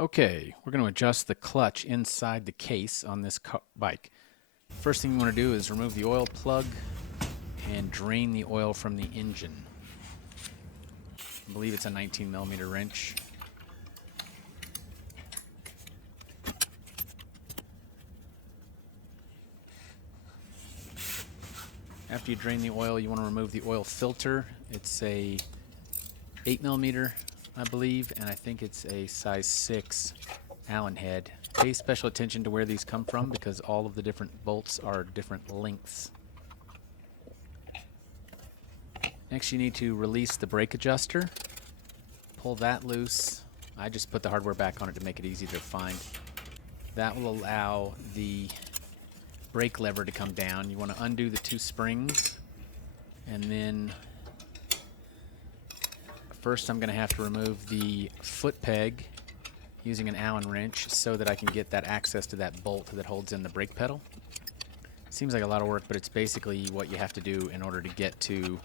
Okay, we're going to adjust the clutch inside the case on this bike. First thing you want to do is remove the oil plug and drain the oil from the engine. I believe it's a 19mm wrench. After you drain the oil, you want to remove the oil filter. It's a 8mm, I believe, and I think it's a size 6 Allen head. Pay special attention to where these come from because all of the different bolts are different lengths. Next, you need to release the brake adjuster. Pull that loose. I just put the hardware back on it to make it easy to find. That will allow the brake lever to come down. You want to undo the 2 springs, and then first I'm going to have to remove the foot peg using an Allen wrench so that I can get that access to that bolt that holds in the brake pedal. Seems like a lot of work, but it's basically what you have to do in order to get to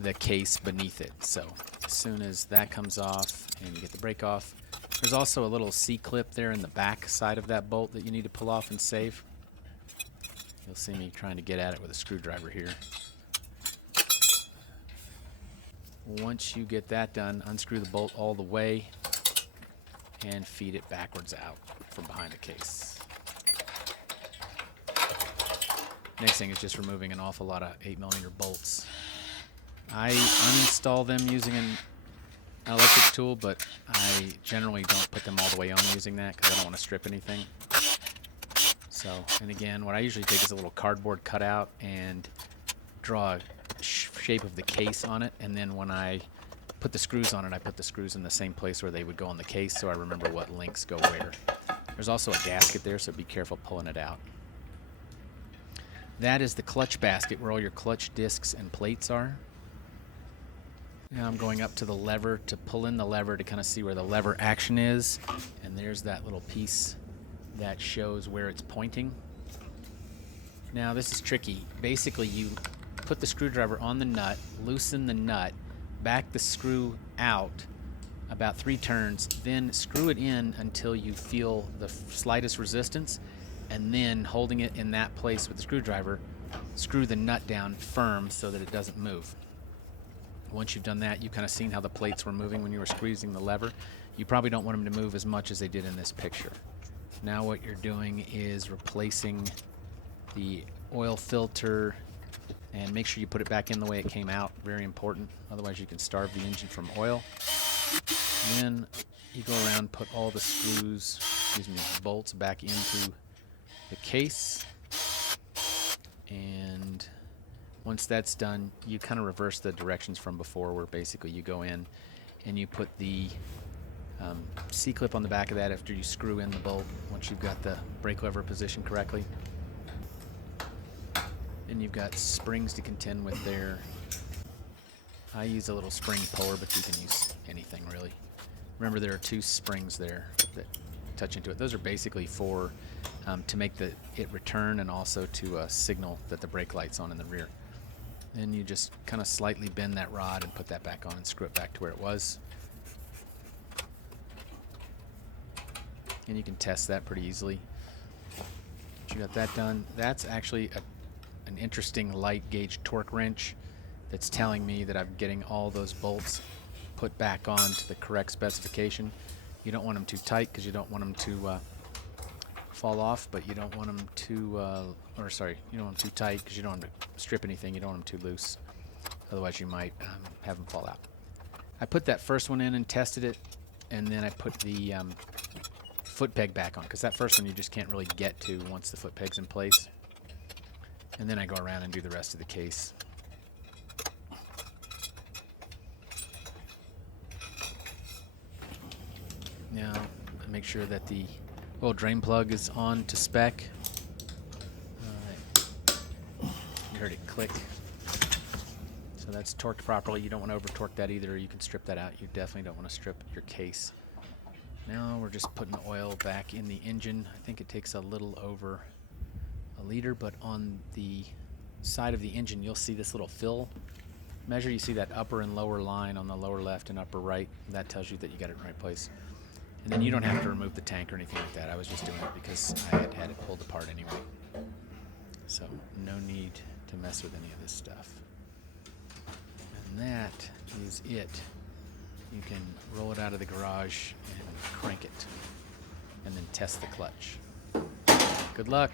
the case beneath it. So as soon as that comes off and you get the brake off, there's also a little C-clip there in the back side of that bolt that you need to pull off and save. You'll see me trying to get at it with a screwdriver here. Once you get that done, unscrew the bolt all the way and feed it backwards out from behind the case. Next thing is just removing an awful lot of 8mm bolts. I uninstall them using an electric tool, but I generally don't put them all the way on using that because I don't want to strip anything. So, and again, what I usually take is a little cardboard cutout and draw a shape of the case on it, and then when I put the screws on it, I put the screws in the same place where they would go on the case so I remember what links go where. There's also a gasket there, so be careful pulling it out. That is the clutch basket where all your clutch discs and plates are. Now I'm going up to the lever to pull in the lever to kind of see where the lever action is, and there's that little piece that shows where it's pointing. Now this is tricky. Basically you put the screwdriver on the nut, loosen the nut, back the screw out about 3 turns, then screw it in until you feel the slightest resistance, and then holding it in that place with the screwdriver, screw the nut down firm so that it doesn't move. Once you've done that, you've kind of seen how the plates were moving when you were squeezing the lever. You probably don't want them to move as much as they did in this picture. Now what you're doing is replacing the oil filter, and make sure you put it back in the way it came out. Very important. Otherwise you can starve the engine from oil. And then you go around, put all the screws, bolts back into the case. And once that's done, you kind of reverse the directions from before, where basically you go in and you put the C-clip on the back of that after you screw in the bolt, once you've got the brake lever positioned correctly. And you've got springs to contend with there. I use a little spring puller, but you can use anything really. Remember, there are 2 springs there that touch into it. Those are basically for to make it return, and also to signal that the brake light's on in the rear. Then you just kind of slightly bend that rod and put that back on and screw it back to where it was. And you can test that pretty easily. Once you got that done, that's actually an interesting light gauge torque wrench that's telling me that I'm getting all those bolts put back on to the correct specification. You don't want them too tight because you don't want them to fall off, but you don't want them to, you don't want them too tight because you don't want them to strip anything. You don't want them too loose. Otherwise you might have them fall out. I put that first one in and tested it, and then I put the foot peg back on, because that first one you just can't really get to once the foot peg's in place. And then I go around and do the rest of the case. Now I make sure that the oil drain plug is on to spec. You heard it click. So that's torqued properly. You don't want to over torque that either. You can strip that out. You definitely don't want to strip your case. Now we're just putting the oil back in the engine. I think it takes a little over a liter, but on the side of the engine you'll see this little fill measure. You see that upper and lower line on the lower left and upper right. That tells you that you got it in the right place. And then you don't have to remove the tank or anything like that. I was just doing it because I had it pulled apart anyway. So no need to mess with any of this stuff. And that is it. You can roll it out of the garage and crank it, and then test the clutch. Good luck.